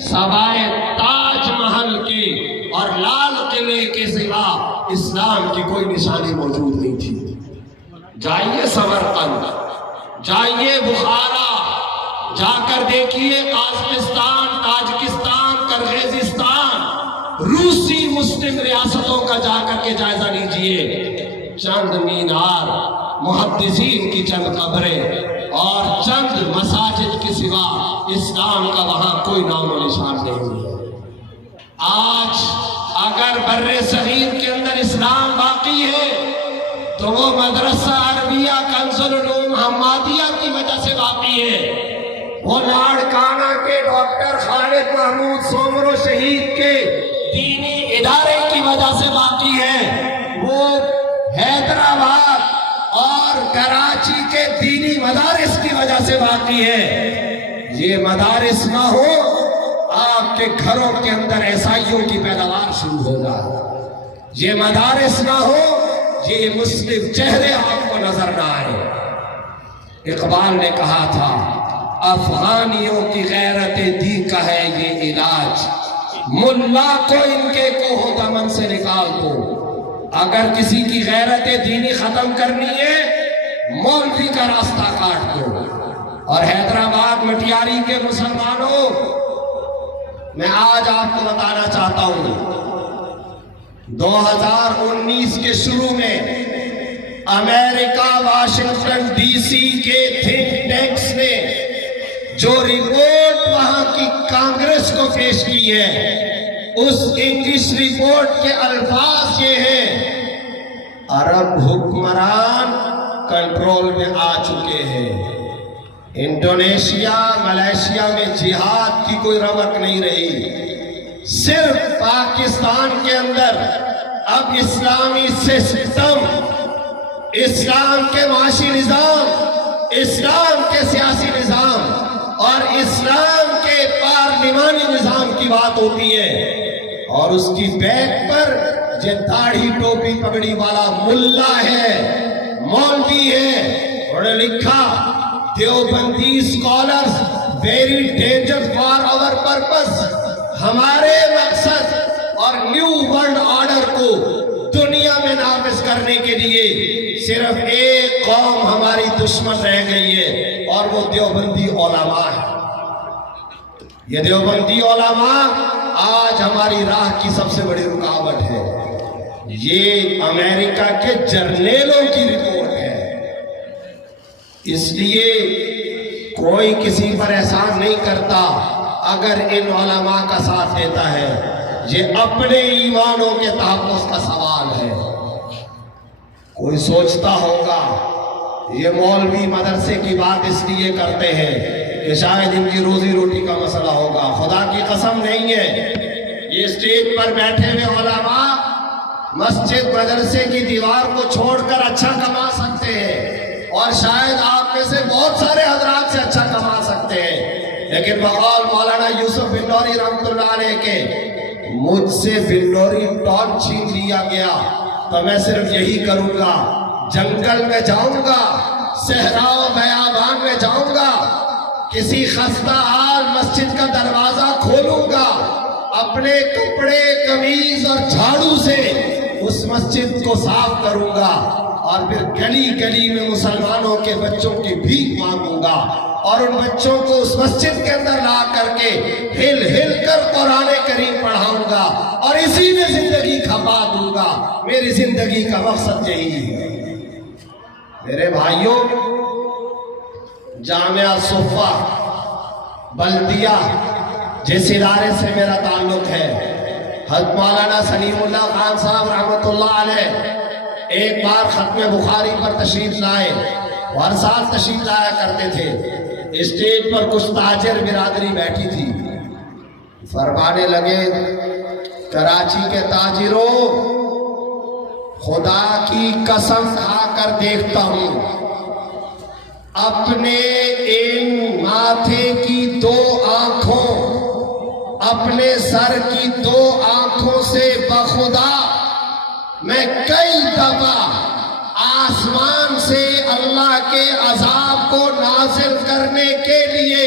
سوائے تاج محل کے اور لال قلعے کے سوا اسلام کی کوئی نشانی موجود نہیں تھی۔ جائیے سمرقند، جائیے بخارا، جا کر دیکھیے قازقستان، تاجکستان، کرغیزستان، روسی مسلم ریاستوں کا جا کر کے جائزہ لیجئے۔ چند مینار، محدثین کی چند قبریں اور چند مساجد کے سوا اسلام کا وہاں کوئی نام و نشان نہیں ہے۔ آج اگر بر صغیر کے اندر اسلام باقی ہے تو وہ مدرسہ عربیہ کنز العلوم حمادیہ کی وجہ سے باقی ہے، وہ لاڑکانہ کے ڈاکٹر خالد محمود سومرو شہید کے دینی ادارے کی وجہ سے باقی ہے، وہ حیدرآباد اور کراچی کے دینی مدارس کی وجہ سے باقی ہے۔ یہ مدارس نہ ہو، آپ کے گھروں کے اندر عیسائیوں کی پیداوار شروع ہوگا۔ یہ مدارس نہ ہو، یہ مسلم چہرے آپ کو نظر نہ آئے۔ اقبال نے کہا تھا افغانیوں کی غیرت دین کا ہے یہ علاج، ملا کو ان کے کوہ دمن سے نکال دو۔ اگر کسی کی غیرت دینی ختم کرنی ہے، مولوی کا راستہ کاٹ دو۔ اور حیدرآباد مٹیاری کے مسلمانوں، میں آج آپ کو بتانا چاہتا ہوں، 2019 کے شروع میں امریکہ واشنگٹن ڈی سی کے تھنک ٹینکس نے جو رپورٹ وہاں کی کانگریس کو پیش کی ہے، اس انگلش رپورٹ کے الفاظ یہ ہیں: عرب حکمران کنٹرول میں آ چکے ہیں، انڈونیشیا، ملیشیا میں جہاد کی کوئی رمق نہیں رہی، صرف پاکستان کے اندر اب اسلامی سسٹم، اسلام کے معاشی نظام، اسلام کے سیاسی نظام اور اسلام کے پارلیمانی نظام کی بات ہوتی ہے، اور اس کی بیک پر یہ داڑھی ٹوپی پگڑی والا ملا ہے، مولوی ہے۔ انہوں نے لکھا Deobandi scholars very danger for our purpose, ہمارے مقصد اور نیو ورلڈ آرڈر کو دنیا میں نافذ کرنے کے لیے صرف ایک قوم ہماری دشمن رہ گئی ہے، اور وہ دیوبندی علماء ہے۔ یہ دیوبندی علماء آج ہماری راہ کی سب سے بڑی رکاوٹ ہے۔ یہ امریکہ کے جرنیلوں کی رپورٹ ہے۔ اس لیے کوئی کسی پر احسان نہیں کرتا اگر ان علماء کا ساتھ دیتا ہے، یہ اپنے ایمانوں کے تحفظ کا سوال ہے۔ کوئی سوچتا ہوگا یہ مولوی مدرسے کی بات اس لیے کرتے ہیں کہ شاید ان کی روزی روٹی کا مسئلہ ہوگا۔ خدا کی قسم نہیں ہے، یہ اسٹیج پر بیٹھے ہوئے علماء مسجد مدرسے کی دیوار کو چھوڑ کر اچھا کما سکتے ہیں، اور شاید آپ میں سے بہت سارے حضرات سے اچھا کما سکتے ہیں، لیکن بقول مولانا یوسف بنوری رحمۃ اللہ علیہ کے مجھ سے بنوری ٹارچ چھین لیا گیا تو میں صرف یہی کروں گا، جنگل میں جاؤں گا، صحرا و بیابان میں جاؤں گا، کسی خستہ حال مسجد کا دروازہ کھولوں گا، اپنے کپڑے قمیض اور جھاڑو سے اس مسجد کو صاف کروں گا، اور پھر گلی گلی میں مسلمانوں کے بچوں کی بھیک مانگوں گا، اور ان بچوں کو اس مسجد کے اندر لا کر کے ہل ہل کر قرآن کریم پڑھاؤں گا، اور اسی میں زندگی کھپا دوں گا۔ میری زندگی کا مقصد یہی ہے۔ میرے بھائیوں، جامعہ صفہ بلدیہ جس ادارے سے میرا تعلق ہے، حضرت مولانا سلیم اللہ خان صاحب رحمۃ اللہ علیہ ایک بار ختم بخاری پر تشریف لائے، ہر سال تشریف لایا کرتے تھے۔ اسٹیج پر کچھ تاجر برادری بیٹھی تھی، فرمانے لگے کراچی کے تاجروں، خدا کی قسم کھا کر دیکھتا ہوں، اپنے ان ماتھے کی دو آنکھوں، اپنے سر کی دو آنکھوں سے بخدا میں کئی دفعہ آسمان سے اللہ کے عذاب کو نازل کرنے کے لیے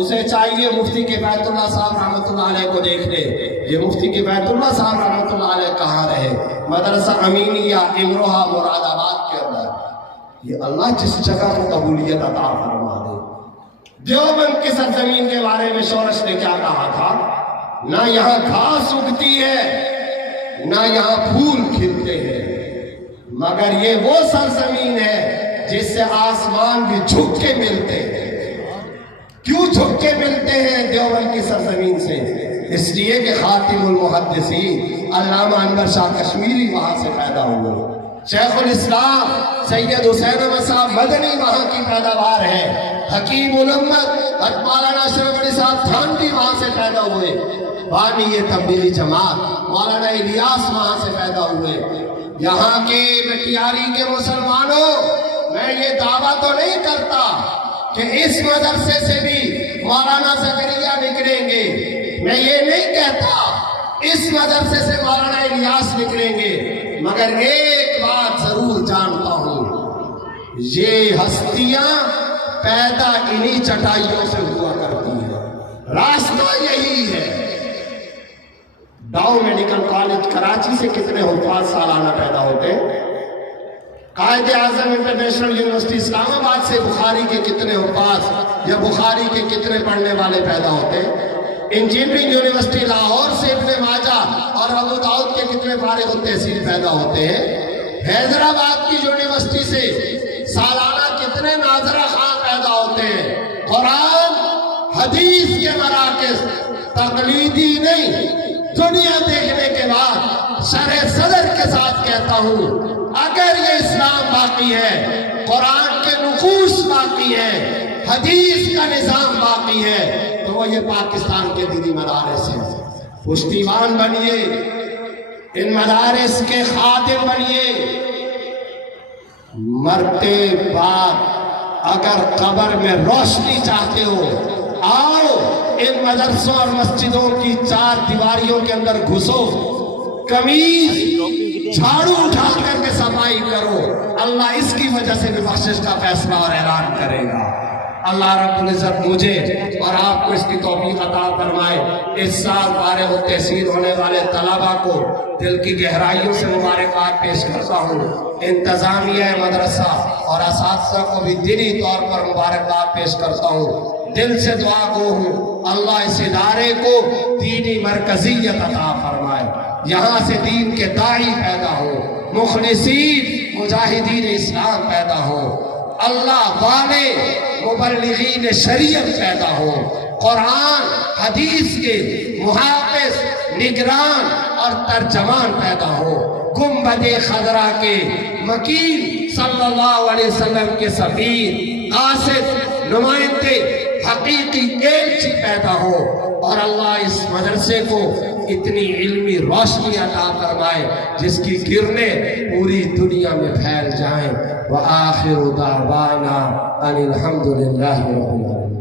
اسے چاہیے مفتی کفایتاللہ صاحب رحمۃ اللہ علیہ کو دیکھ لے. یہ مفتی کفایتاللہ صاحب رحمۃ اللہ علیہ کہاں رہے؟ مدرسہ امینیہ امروہہ مراد آباد کے اندر. یہ اللہ جس جگہ کو قبولیت عطا فرما دے. دیوبند کی سرزمین کے بارے میں شورش نے کیا کہا تھا؟ نہ یہاں گھاس اگتی ہے نہ یہاں پھول کھلتے ہیں، مگر یہ وہ سرزمین ہے جس سے آسمان بھی جھک کے ملتے ہیں. کیوں جھک کے ملتے ہیں دیوبند کی سرزمین سے؟ اس لیے کہ خاتم المحدثین علامہ انور شاہ کشمیری وہاں سے پیدا ہوئے. شیخ الاسلام سید حسین احمد صاحب مدنی وہاں کی پیداوار ہے. حکیم الامت مولانا اشرف علی صاحب تھانوی وہاں سے پیدا ہوئے. بانی تبلیغی جماعت مولانا الیاس وہاں سے پیدا ہوئے. یہاں کے مٹیاری کے مسلمانوں، میں یہ دعویٰ تو نہیں کرتا کہ اس مدرسے سے بھی مولانا زکریا نکلیں گے، میں یہ نہیں کہتا اس مدرسے سے مولانا الیاس نکلیں گے، مگر ایک بات ضرور جانتا ہوں، یہ ہستیاں پیدا انہی چٹائیوں سے ہوا کرتی ہیں. راستہ یہی ہے. ڈاؤ میڈیکل کالج کراچی سے کتنے حفاظ سالانہ پیدا ہوتے ہیں؟ قائد اعظم انٹرنیشنل یونیورسٹی اسلام آباد سے بخاری کے کتنے حفاظ یا بخاری کے کتنے پڑھنے والے پیدا ہوتے ہیں؟ انجینئرنگ یونیورسٹی لاہور سے ابن ماجہ اور ابو داؤد کے کتنے فارغ التحصیل پیدا ہوتے ہیں؟ حیدرآباد کی یونیورسٹی سے سالانہ کتنے ناظرہ خان پیدا ہوتے ہیں؟ قرآن حدیث کے مراکز تقلیدی نہیں، دنیا دیکھنے کے بعد شرح صدر کے ساتھ کہتا ہوں، اگر یہ اسلام باقی ہے، قرآن کے نقوش باقی ہے، حدیث کا نظام باقی ہے، تو وہ یہ پاکستان کے دینی مدارس ہیں. پشتیبان بنیے، ان مدارس کے خادم بنیے. مرتے بعد اگر قبر میں روشنی چاہتے ہو، آؤ ان مدرسوں اور مسجدوں کی چار دیواریوں کے اندر گھسو، قمیض جھاڑو اٹھا کر کے صفائی کرو. اللہ اس کی وجہ سے بھی بخشش کا فیصلہ اور اعلان کرے گا. اللہ رب العزت مجھے اور آپ کو اس کی توفیق عطا فرمائے. اس سال فارغ التحصیل ہونے والے طلبہ کو دل کی گہرائیوں سے مبارکباد پیش کرتا ہوں. انتظامیہ مدرسہ اور اساتذہ کو بھی دلی طور پر مبارکباد پیش کرتا ہوں. دل سے دعا گو ہوں اللہ اس ادارے کو دینی مرکزیت عطا فرمائے. یہاں سے دین کے داعی پیدا ہو، مخلصین مجاہدین اسلام پیدا ہو، اللہ والے مبلغین شریعت پیدا ہو، قرآن حدیث کے محافظ نگران اور ترجمان پیدا ہو، گنبد خضرا کے مکین صلی اللہ علیہ وسلم کے سفیر قاصد نمائندے حقیقی ایلچی پیدا ہو، اور اللہ اس مدرسے کو اتنی علمی روشنی عطا فرمائے جس کی کرنیں پوری دنیا میں پھیل جائیں. وآخر دعوانا ان الحمد للہ رب العالمین.